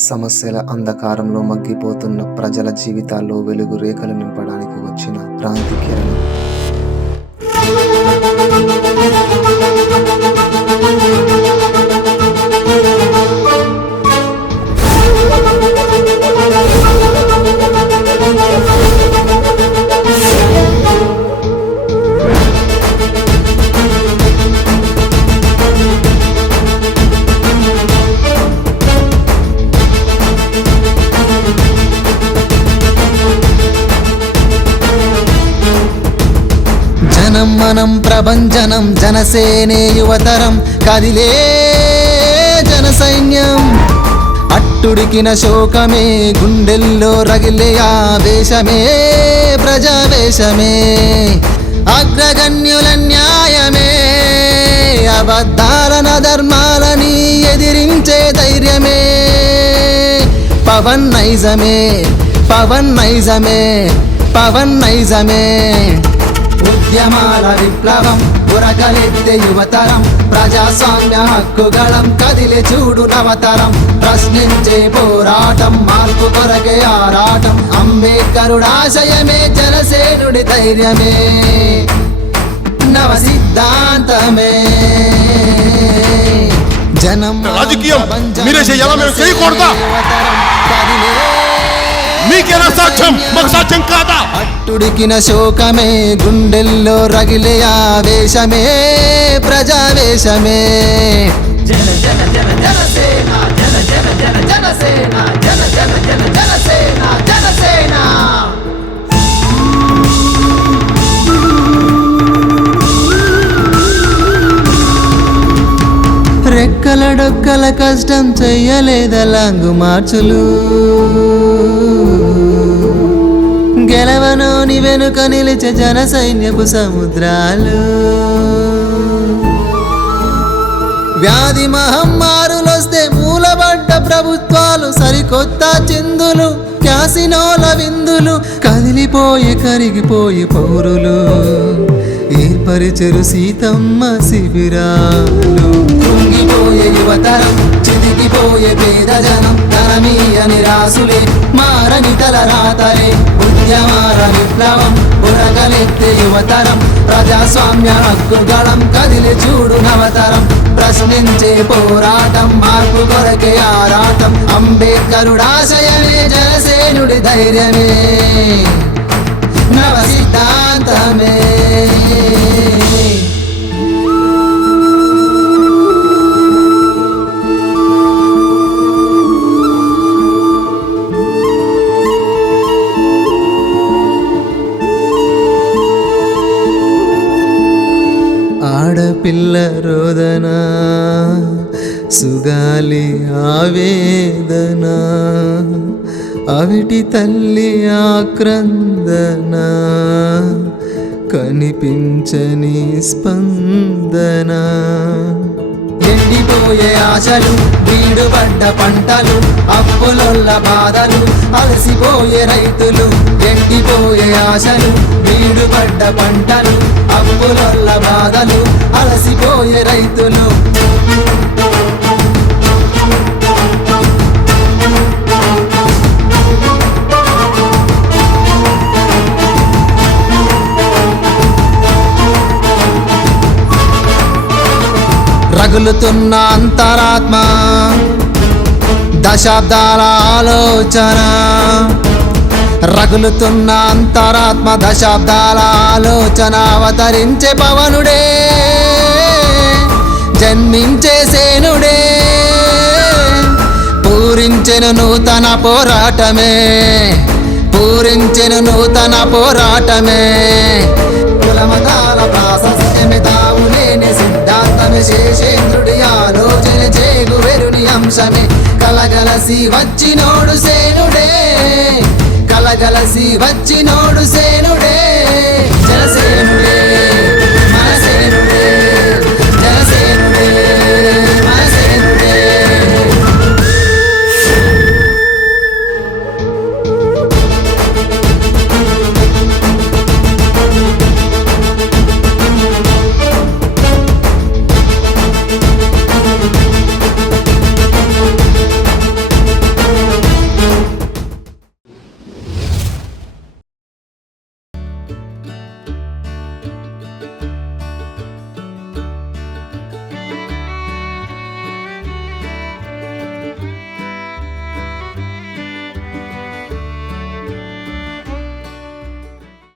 సమస్యల అంధకారంలో మగ్గిపోతున్న ప్రజల జీవితాల్లో వెలుగు రేఖలు నింపడానికి వచ్చిన క్రాంతి కిరణం. జనం మనం ప్రభంజనం జనసేనే యువతరం కదిలే జన సైన్యం అట్టుడికిన శోకమే గుండెల్లో రగిలే ఆవేశమే ప్రజావేశమే. అగ్రగణ్యుల న్యాయమే అబద్ధాలన ధర్మాలని ఎదిరించే ధైర్యమే. పవన్ నైజమే పవన్ నైజమే పవన్ నైజమే ఉద్యమాల విప్లవం ఉరకలెత్తే యువతరం ప్రజాస్వామ్య హక్కుగళం కదిలి చూడు నవతరం ప్రశ్నించే పోరాటం మార్పు కొరకే ఆరాటం అంబేద్కరుడాశయమే జనసేనుడి ధైర్యమే నవ సిద్ధాంతమే జనం రాజకీయం మీరే చెయ్యాలా? మేము చేయకూడదా? మీకేనా సాక్ష్యం? మాకు సాక్ష్యం కాదా? అట్టుడికిన శోకమే గుండెల్లో రగిలే ఆవేశమే ప్రజావేశమే. రెక్కల కష్టం కష్టం చెయ్యలేదలాంగు మార్చులు? గెలవనోని వెనుక నిలిచే జన సైన్యపు సముద్రాలు. వ్యాధి మహమ్మారులొస్తే మూలబడ్డ ప్రభుత్వాలు సరికొత్త చిందులు క్యాసినోల విందులు కదిలిపోయి కరిగిపోయి పౌరులు. ఏర్పరిచెరు సీతమ్మ శిబిరాలు. కుంగిపోయే యువతరం చితికిపోయే పేద జనం ధనమీయ నిరాసులే మారని తల రాతలే ఉద్యమార విప్లవం ఉరగలెత్తే యువతరం ప్రజాస్వామ్య హక్కుగళం కదిలి చూడు నవతరం. ప్రశ్నించే పోరాటం మార్పు కొరకే ఆరాటం అంబేద్కరుడాశయమే జనసేనుడి ధైర్యమే నవ సిద్ధాంతమే. ఆడపిల్ల రోదన సుగాలి ఆవేదన అవిటి తల్లి ఆక్రందన కనిపించని స్పందన. ఎండిపోయే ఆశలు వీడుబడ్డ పంటలు అప్పులొల్ల బాధలు అలసిపోయే రైతులు. ఎండిపోయే ఆశలు వీడుబడ్డ పంటలు అప్పులొల్ల బాధలు అలసిపోయే రైతులు. రగులుతున్న అంతరాత్మ దశాబ్దాల ఆలోచన. రగులుతున్న అంతరాత్మ దశాబ్దాల ఆలోచన అవతరించే పవనుడే జన్మించే సేనుడే. పూరించెను నూతన పోరాటమే పూరించెను నూతన పోరాటమే. కులమతాల ప్రాశస్త్యమే తావు లేని సిద్ధాంతమే శేషేంద్రుడి ఆలోచన చేగువెరుని అంశమే. కలగలసి వచ్చినోడు సేనుడే. కలగలసి వచ్చినోడు సే